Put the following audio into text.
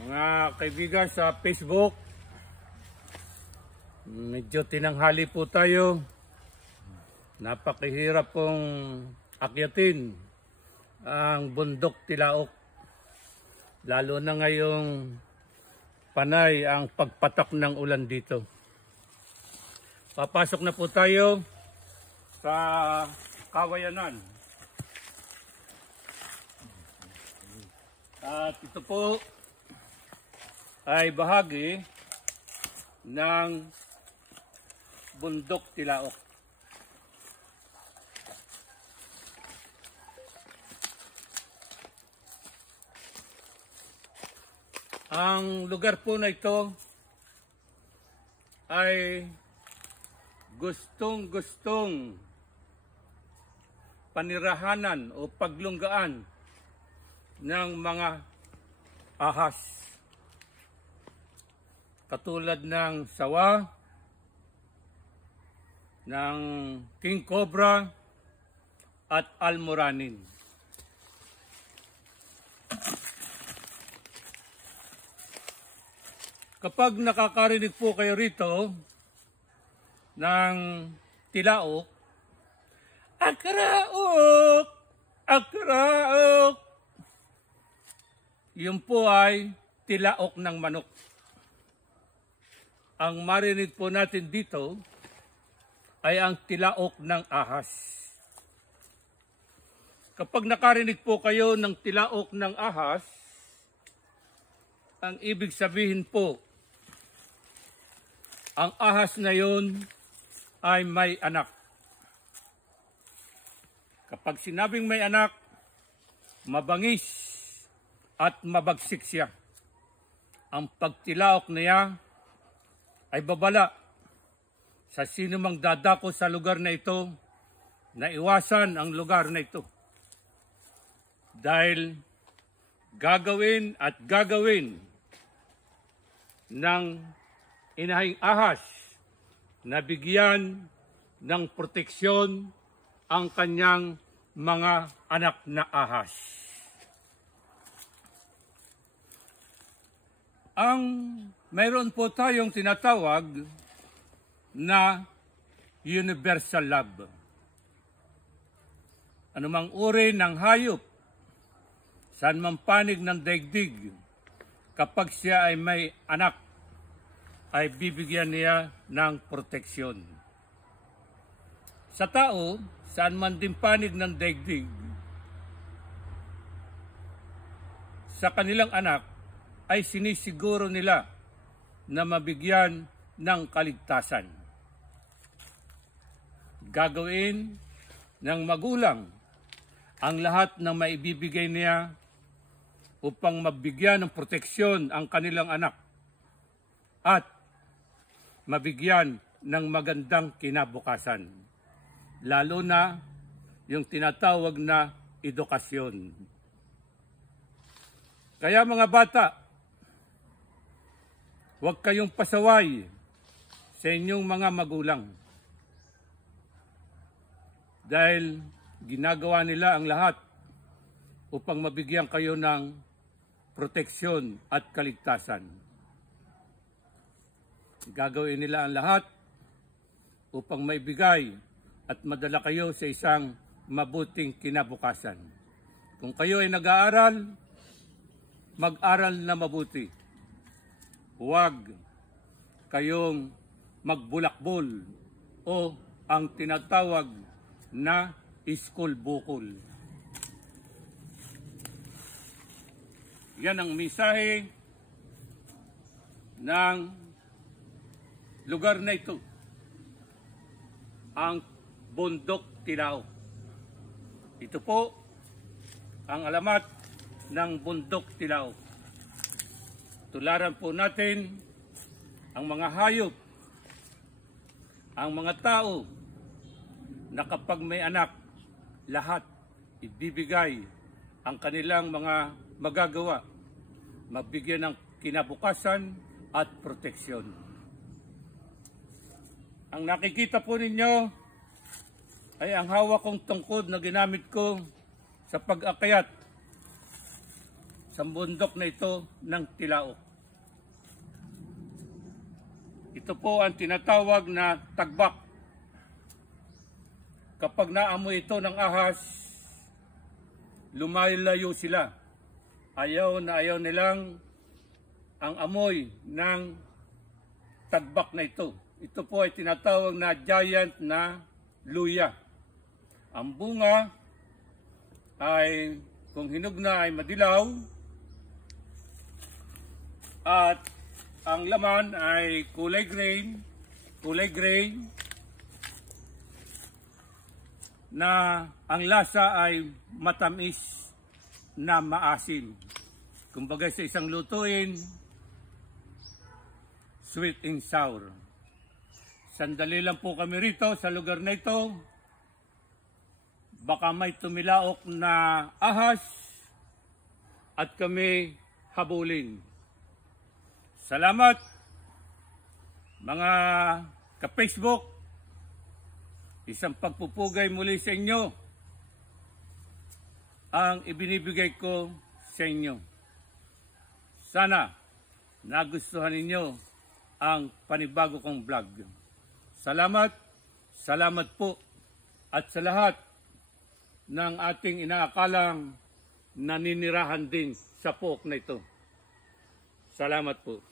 Mga kaibigan sa Facebook, medyo tinanghali po tayo. Napakahirap pong akyatin ang bundok Tilaok. Lalo na ngayong panay ang pagpatak ng ulan dito. Papasok na po tayo sa Kawayanan. At ito po ay bahagi ng bundok Tilaok. Ang lugar po na ito ay gustong-gustong panirahanan o paglunggaan ng mga ahas. Katulad ng sawa, ng king cobra at almoranin. Kapag nakakarinig po kayo rito ng tilaok, akraok, akraok, yun po ay tilaok ng manok. Ang marinig po natin dito ay ang tilaok ng ahas. Kapag nakarinig po kayo ng tilaok ng ahas, ang ibig sabihin po, ang ahas na yun ay may anak. Kapag sinabing may anak, mabangis at mabagsik siya. Ang pagtilaok niya ay babala sa sino mang dadako sa lugar na ito na iwasan ang lugar na ito. Dahil gagawin at gagawin ng inahing ahas na bigyan ng proteksyon ang kanyang mga anak na ahas. Mayroon po tayong tinatawag na universal love. Anumang uri ng hayop, saan man panig ng daigdig, kapag siya ay may anak, ay bibigyan niya ng proteksyon. Sa tao, saan man din panig ng daigdig, sa kanilang anak, ay sinisiguro nila na mabigyan ng kaligtasan. Gagawin ng magulang ang lahat ng maibibigay niya upang mabigyan ng proteksyon ang kanilang anak at mabigyan ng magandang kinabukasan. Lalo na yung tinatawag na edukasyon. Kaya mga bata, huwag kayong pasaway sa inyong mga magulang. Dahil ginagawa nila ang lahat upang mabigyan kayo ng proteksyon at kaligtasan. Gagawin nila ang lahat upang maibigay at madala kayo sa isang mabuting kinabukasan. Kung kayo ay nag-aaral, mag-aral na mabuti. Huwag kayong magbulakbol o ang tinatawag na school bukol. Yan ang mensahe ng lugar na ito, ang bundok Tilaok. Ito po ang alamat ng bundok Tilaok. Tularan po natin ang mga hayop, ang mga tao na kapag may anak, lahat ibibigay ang kanilang mga magagawa, mabigyan ng kinabukasan at proteksyon. Ang nakikita po ninyo ay ang hawak kong tungkod na ginamit ko sa pag-akyat sa bundok na ito ng Tilaok. Ito po ang tinatawag na tagbak. Kapag naamoy ito ng ahas, lumalayo sila. Ayaw na ayaw nilang ang amoy ng tagbak na ito. Ito po ay tinatawag na giant na luya. Ang bunga ay kung hinog na ay madilaw at ang laman ay kulay gray na ang lasa ay matamis na maasim. Kumbaga sa isang lutuin, sweet and sour. Sandali lang po kami rito sa lugar na ito. Baka may tumilaok na ahas at kami habulin. Salamat mga ka-Facebook. Isang pagpupugay muli sa inyo ang ibinibigay ko sa inyo. Sana nagustuhan ninyo ang panibago kong vlog. Salamat po at sa lahat ng ating inaakalang naninirahan din sa pook na ito. Salamat po.